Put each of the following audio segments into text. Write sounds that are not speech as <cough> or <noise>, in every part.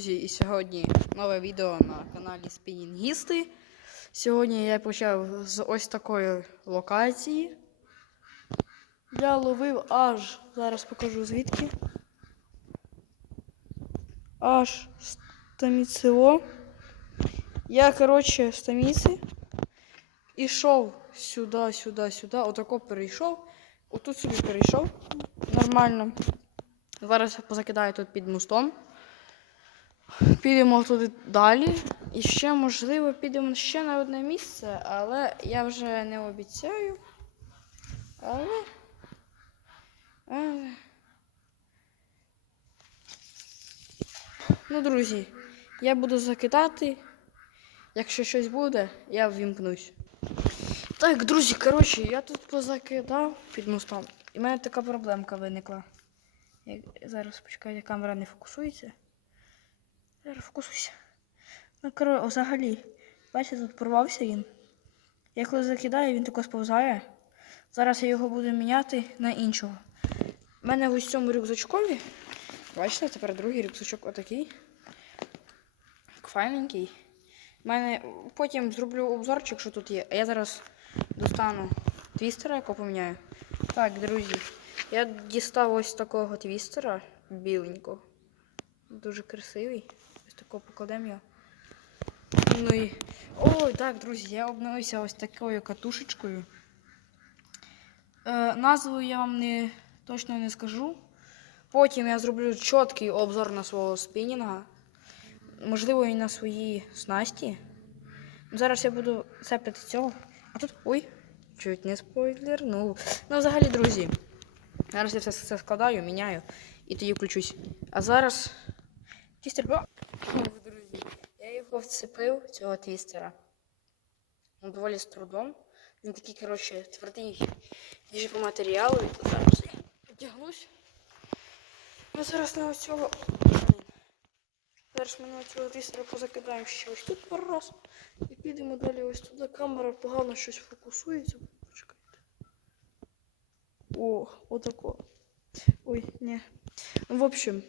Друзі, і сьогодні нове відео на каналі Спінінгісти. Сьогодні я почав з ось такої локації. Я ловив аж, зараз покажу звідки. Аж Стаміцево. Я, коротше, з Таміці ішов сюди, сюди, сюди. Отако перейшов. Отут собі перейшов. Нормально. Зараз позакидаю тут під мостом. Підемо туди далі. І ще, можливо, підемо ще на одне місце, але я вже не обіцяю. Але. але... Ну, друзі, я буду закидати. Якщо щось буде, я ввімкнусь. Так, друзі, коротше, я тут позакидав під мостом. І в мене така проблемка виникла. Як... Зараз почекайте, камера не фокусується. Зараз фокусуйся. Ну, коротше, взагалі, бачите, тут порвався він. Я коли закидаю, він тако сповзає. Зараз я його буду міняти на іншого. У мене в ось цьому рюкзачкові. Бачите, тепер другий рюкзачок отакий. Файненький. У мене потім зроблю обзорчик, що тут є. А я зараз достану твістера, якого поміняю. Так, друзі, я дістав ось такого твістера біленького. Дуже красивий. Такого покладемо його. Ну і. Ой, так, друзі, я обновився ось такою катушечкою. Е, назву я вам не, точно не скажу. Потім я зроблю чіткий обзор на свого спінінга. Можливо, і на свої снасті. Зараз я буду цепити цього. А тут. Ой, чуть не спойлернув. Ну, взагалі, друзі. Зараз я все, все складаю, міняю і тоді включусь. А зараз. О! Друзі, я його вцепив, цього твістера. Ну, доволі з трудом. Він такий, коротше, твердий ніж по матеріалу. І зараз я одягнусь. Ми зараз на оцього. Зараз ми на цього твістера позакидаємо ще ось тут пару раз. І підемо далі ось туди. Камера погано щось фокусується. Почекайте. О, отако. Ой, ні. В общем,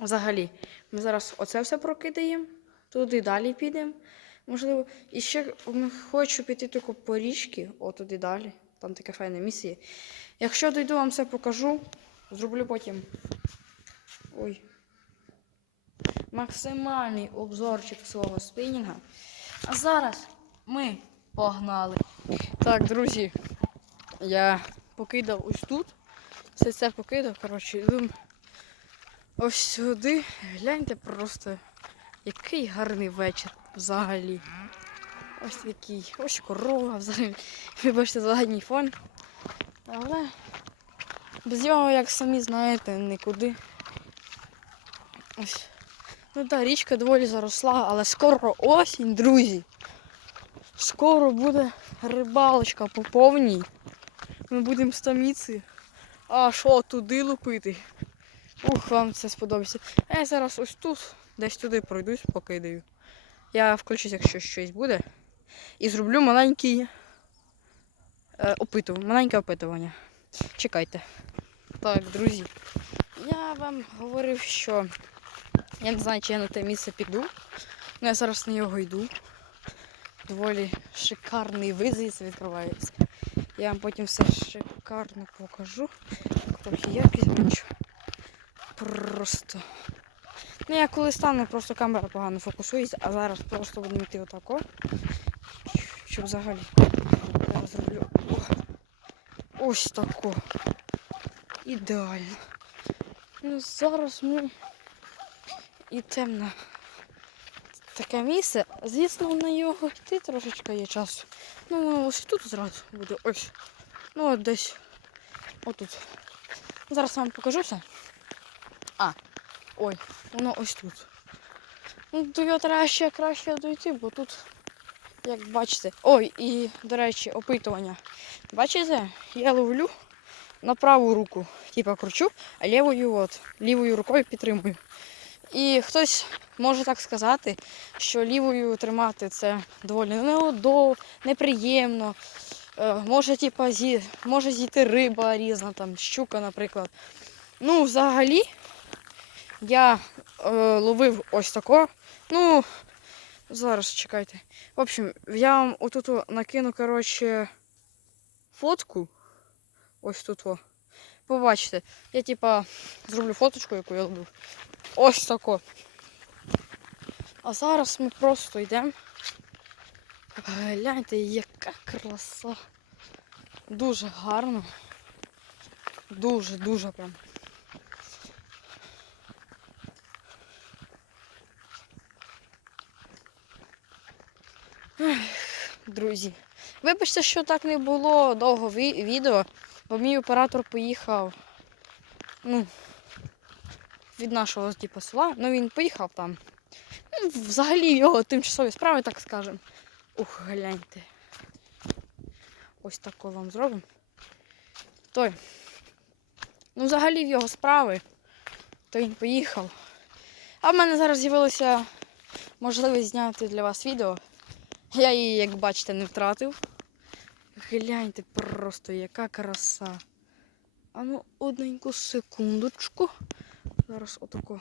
взагалі, ми зараз оце все прокидаємо, туди далі підемо. Можливо, і ще хочу піти тільки по річці, о туди далі. Там таке файне місце. Якщо дойду, вам все покажу. Зроблю потім. Ой. Максимальний обзорчик свого спінінга. А зараз ми погнали. Так, друзі, я покидав ось тут. Все це покидав, коротше, йду ось сюди. Гляньте просто, який гарний вечір взагалі. Ось такий, ось корова взагалі. <laughs> Ви бачите задній фон. Але без нього, як самі знаєте, нікуди. Ось. Ну так, річка доволі заросла, але скоро осінь, друзі. Скоро буде рибалочка по повній. Ми будемо стаміці. А що туди лупити? Ух, вам це сподобається. А я зараз ось тут, десь туди пройдусь, покидаю. Я включусь, якщо щось буде. І зроблю маленький е, опитування, маленьке опитування. Чекайте. Так, друзі. Я вам говорив, що я не знаю, чи я на те місце піду. Ну я зараз на нього йду. Доволі шикарний вид відкривається. Я вам потім все шикарно покажу. Трохи яркість зменшу. Просто. Ну я коли стану, просто камера погано фокусується, а зараз просто будемо йти отако. Щоб взагалі. Зараз зроблю. Ось тако. Ідеально. Ну зараз ми і темно. Таке місце. Звісно, на його йти трошечки є часу. Ну, ось тут зразу буде. Ось. Ну, от десь. Отут. Зараз вам покажу все. А, ой, воно ось тут. Ну, до його треба ще краще дойти, бо тут, як бачите. Ой, і, до речі, опитування. Бачите, я ловлю на праву руку. Типа кручу, а лівою от, лівою рукою підтримую. І хтось може так сказати, що лівою тримати це доволі неудобно, неприємно. Е, Може, типа, зі, може зійти риба різна, там, щука, наприклад. Ну, взагалі, я е, ловив ось тако. Ну, зараз чекайте. В общем, я вам отут накину, коротше, фотку. Ось тут. О. Побачите. Я типа зроблю фоточку, яку я ловив. Ось тако. А зараз ми просто йдемо. Гляньте, яка краса. Дуже гарно. Дуже, дуже прям. Друзі. Вибачте, що так не було довго відео, бо мій оператор поїхав. Ну, від нашого типу, села. Ну він поїхав там. Ну, взагалі його тимчасові справи, так скажемо. Ух, гляньте. Ось тако вам зробимо. Той. Ну, взагалі в його справи. То він поїхав. А в мене зараз з'явилася можливість зняти для вас відео. Я її, як бачите, не втратив. Гляньте просто, яка краса. А ну, одненьку секундочку. Зараз отако.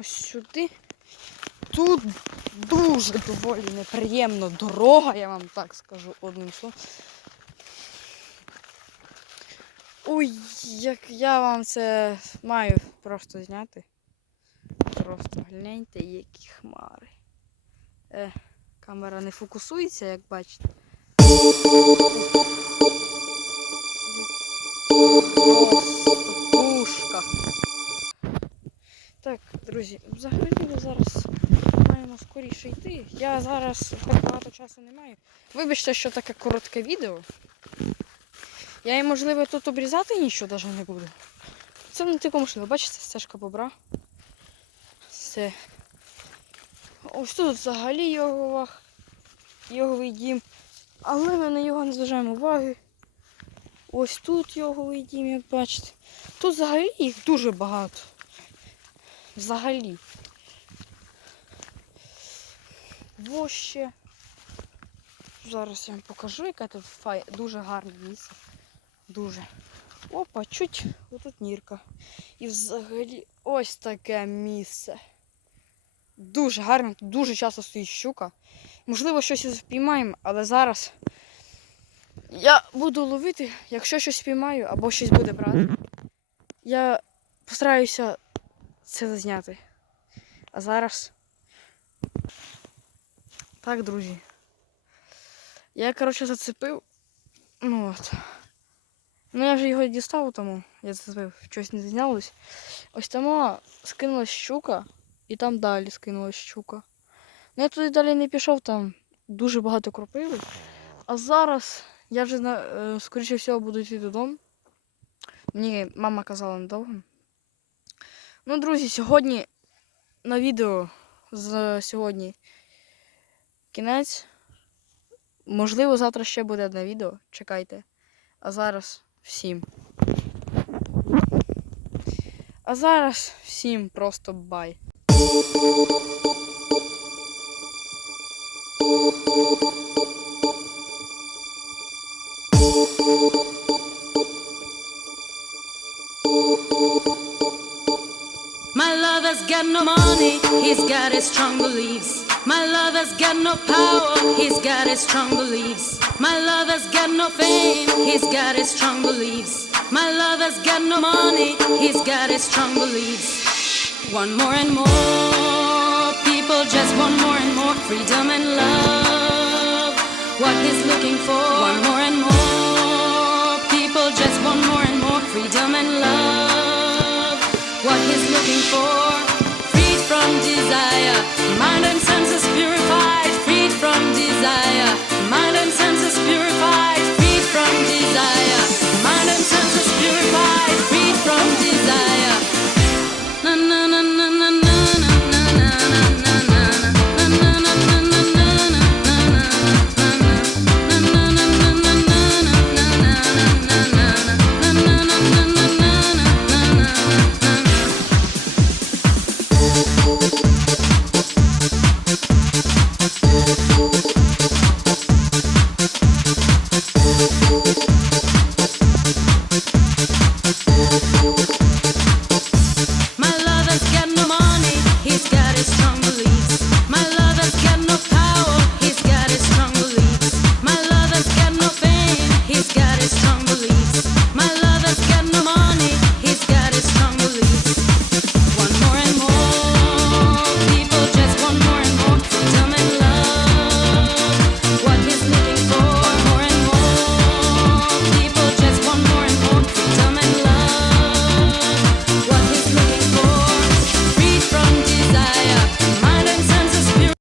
Ось сюди. Тут дуже доволі неприємна дорога, я вам так скажу одним словом. Ой, як я вам це маю просто зняти. Просто гляньте, які хмари. Е, камера не фокусується, як бачите. Просто. Так, друзі, взагалі ми зараз маємо скоріше йти. Я зараз багато часу не маю. Вибачте, що таке коротке відео. Я і, можливо, тут обрізати нічого навіть не буду. Це не типу можливо. Бачите, стежка бобра. Все. Ось тут взагалі його йоговий дім. Але ми на його не зважаємо уваги. Ось тут йоговий дім, як бачите. Тут взагалі їх дуже багато. Взагалі. Воще. Зараз я вам покажу, яке тут фай... дуже гарне місце. Дуже. Опа, чуть отут нірка. І взагалі ось таке місце. Дуже гарно, тут дуже часто стоїть щука. Можливо, щось і спіймаємо, але зараз я буду ловити, якщо щось спіймаю або щось буде брати. Я постараюся це зазняти. А зараз. Так, друзі. Я, коротше, зацепив. Ну от. Ну я вже його дістав, тому я зацепив, щось не знялось. Ось там скинулась щука, і там далі скинулась щука. Ну я туди далі не пішов, там дуже багато кропиви. А зараз я вже е, скоріше всього буду йти додому. Мені мама казала недовго. Ну, друзі, сьогодні на відео з сьогодні кінець. Можливо, завтра ще буде одне відео. Чекайте. А зараз всім. А зараз всім просто бай. My lover's got no money, he's got his strong beliefs. My lover's got no power, he's got his strong beliefs. My lover's got no fame, he's got his strong beliefs. My lover's got no money, he's got his strong beliefs. One more and more, people just want more and more freedom and love. What he's looking for, one more and more, people just want more and more freedom and love what he's looking for, freed from desire.